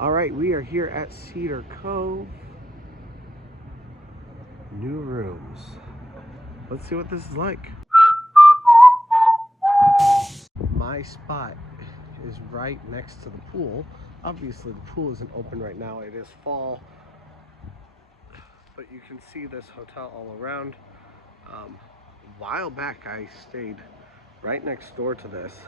All right, we are here at Cedar Cove. New rooms. Let's see what this is like. My spot is right next to the pool. Obviously the pool isn't open right now, it is fall. But you can see this hotel all around. A while back I stayed right next door to this,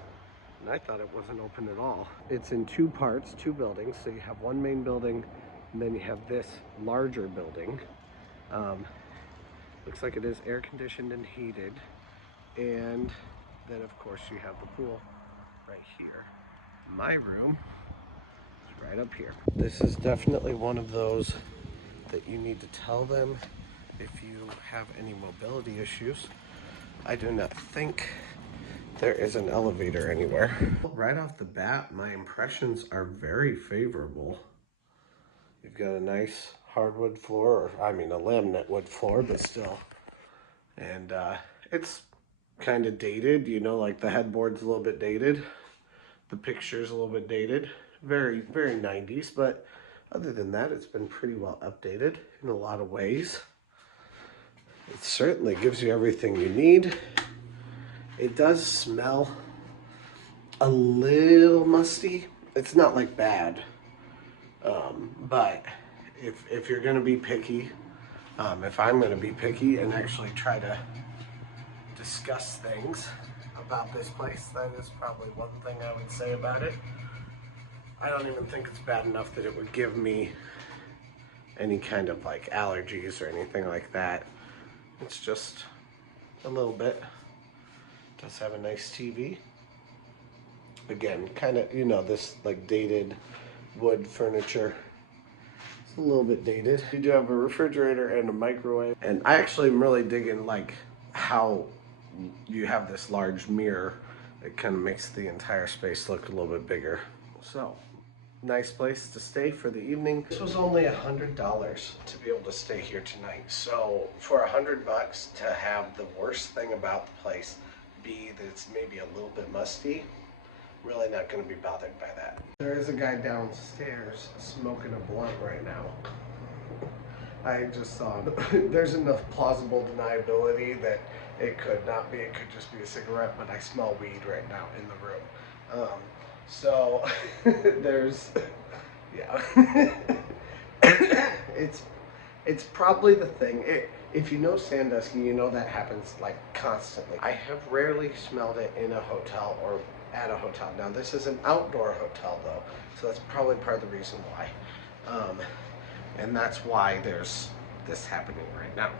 and I thought it wasn't open at all. It's in two parts, two buildings. So you have one main building, and then you have this larger building. Looks like it is air conditioned and heated. And then of course you have the pool right here. My room is right up here. This is definitely one of those that you need to tell them if you have any mobility issues. I do not think there is an elevator anywhere. Right off the bat, my impressions are very favorable. You've got a nice hardwood floor, or I mean a laminate wood floor, but still. And it's kind of dated, you know, like the headboard's a little bit dated. The picture's a little bit dated. Very, very 90s, but other than that, it's been pretty well updated in a lot of ways. It certainly gives you everything you need. It does smell a little musty. It's not like bad, but if you're gonna be picky, if I'm gonna be picky and actually try to discuss things about this place, that is probably one thing I would say about it. I don't even think it's bad enough that it would give me any kind of like allergies or anything like that. It's just a little bit. It does have a nice TV. Again, kind of, you know, this like dated wood furniture. It's a little bit dated. You do have a refrigerator and a microwave. And I actually am really digging like how you have this large mirror. It kind of makes the entire space look a little bit bigger. So, nice place to stay for the evening. This was only $100 to be able to stay here tonight. So for $100 to have the worst thing about the place be that it's maybe a little bit musty, I'm really not going to be bothered by that. There is a guy downstairs smoking a blunt right now. I just saw him. There's enough plausible deniability that it could not be, it could just be a cigarette, but I smell weed right now in the room. So there's, yeah, it's probably the thing. If you know Sandusky, you know that happens like constantly. I have rarely smelled it in a hotel or at a hotel. Now this is an outdoor hotel though, so that's probably part of the reason why. And that's why there's this happening right now.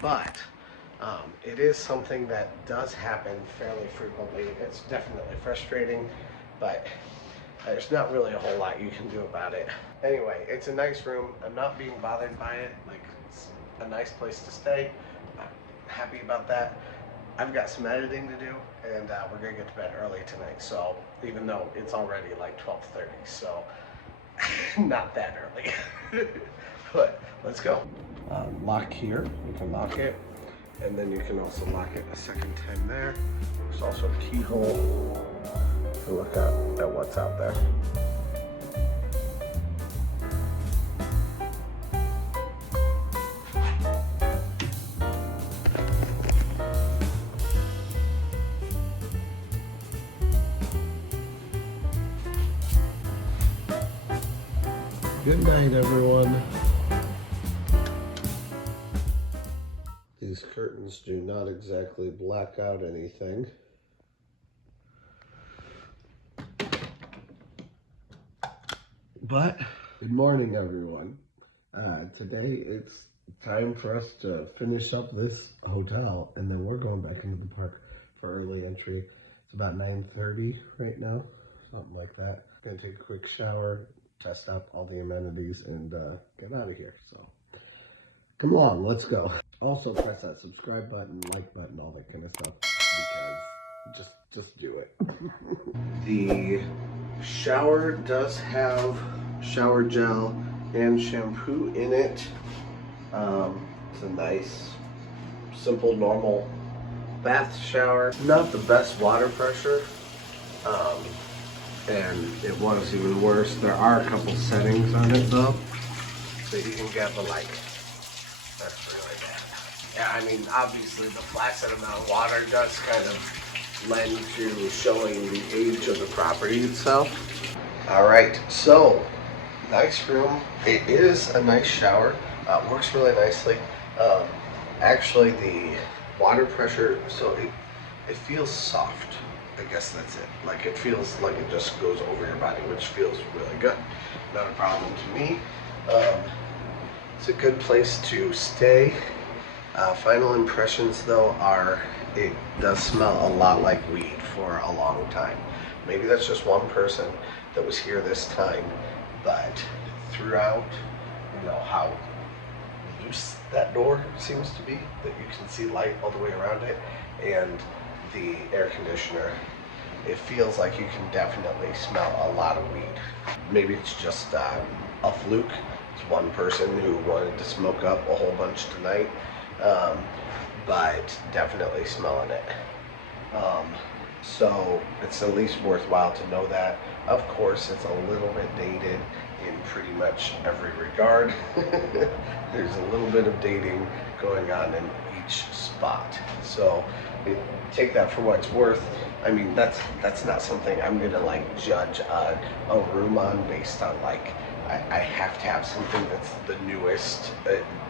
But it is something that does happen fairly frequently. It's definitely frustrating, but there's not really a whole lot you can do about it. Anyway, it's a nice room. I'm not being bothered by it. Like, it's a nice place to stay. I'm happy about that. I've got some editing to do, and we're gonna get to bed early tonight. So even though it's already like 12:30, so not that early. But let's go. Lock here. You can lock it. And then you can also lock it a second time there. There's also a keyhole to look at what's out there. Good night, everyone. These curtains do not exactly black out anything. But, good morning, everyone. Today it's time for us to finish up this hotel, and then we're going back into the park for early entry. It's about 9:30 right now, something like that. Gonna take a quick shower, test out all the amenities, and get out of here. So, come along, let's go. Also, press that subscribe button, like button, all that kind of stuff, because just do it. The shower does have shower gel and shampoo in it. It's a nice, simple, normal bath shower. Not the best water pressure. and it was even worse. There are a couple settings on it though, so you can get, but like, that's really bad. Yeah, I mean, obviously the flaccid amount of water does kind of lend to showing the age of the property itself. All right, so nice room. It is a nice shower. Works really nicely. Actually, the water pressure, so it feels soft. I guess that's it. Like, it feels like it just goes over your body, which feels really good. Not a problem to me. It's a good place to stay. Final impressions though are, it does smell a lot like weed for a long time. Maybe that's just one person that was here this time, but throughout, you know, how loose that door seems to be, that you can see light all the way around it, and the air conditioner, it feels like you can definitely smell a lot of weed. Maybe it's just a fluke. It's one person who wanted to smoke up a whole bunch tonight, but definitely smelling it. So it's at least worthwhile to know that. Of course, it's a little bit dated in pretty much every regard. There's a little bit of dating going on in each spot. So take that for what it's worth. I mean, that's not something I'm gonna like judge a room on based on like, I have to have something that's the newest,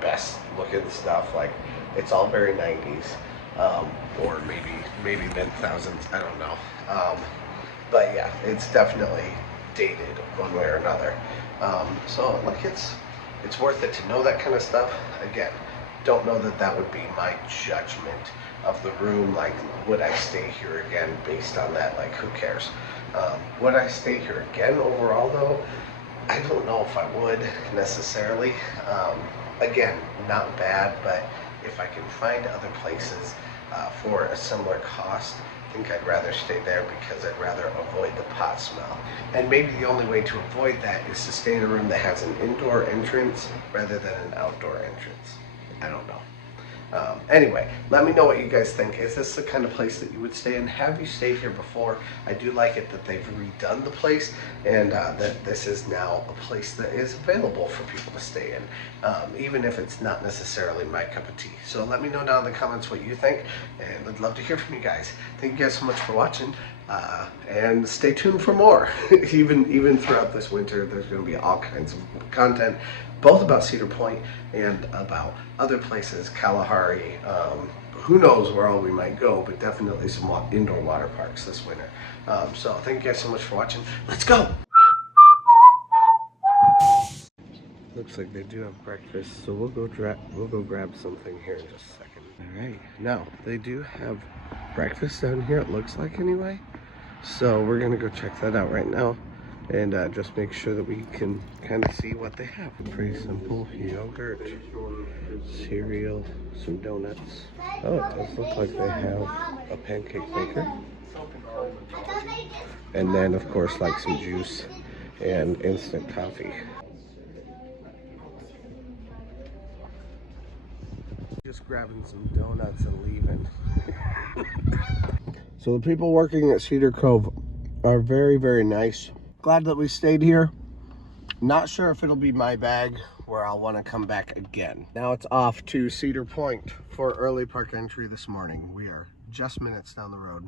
best looking stuff. Like, it's all very 90s, or maybe mid-thousands, I don't know. But yeah, it's definitely dated one way or another. So like, it's worth it to know that kind of stuff. Again, don't know that that would be my judgment of the room. Like, would I stay here again based on that? Like, who cares? Would I stay here again overall though? I don't know if I would necessarily. Again, not bad, but if I can find other places for a similar cost, I think I'd rather stay there, because I'd rather avoid the pot smell. And maybe the only way to avoid that is to stay in a room that has an indoor entrance rather than an outdoor entrance. I don't know. Anyway, let me know what you guys think. Is this the kind of place that you would stay in? Have you stayed here before? I do like it that they've redone the place, and that this is now a place that is available for people to stay in, even if it's not necessarily my cup of tea. So let me know down in the comments what you think, and I'd love to hear from you guys. Thank you guys so much for watching, and stay tuned for more. even throughout this winter, there's going to be all kinds of content, both about Cedar Point and about other places, Kalahari. Who knows where all we might go, but definitely some indoor water parks this winter. So thank you guys so much for watching. Let's go. Looks like they do have breakfast, so we'll go grab something here in just a second. All right, now they do have breakfast down here, it looks like anyway. So we're gonna go check that out right now, and just make sure that we can kind of see what they have. Pretty simple: yogurt, cereal, some donuts. Oh, it does look like they have a pancake maker, and then of course like some juice and instant coffee. Just grabbing some donuts and leaving. So the people working at Cedar Cove are very, very nice. Glad that we stayed here. Not sure if it'll be my bag where I'll want to come back again. Now it's off to Cedar Point for early park entry this morning. We are just minutes down the road.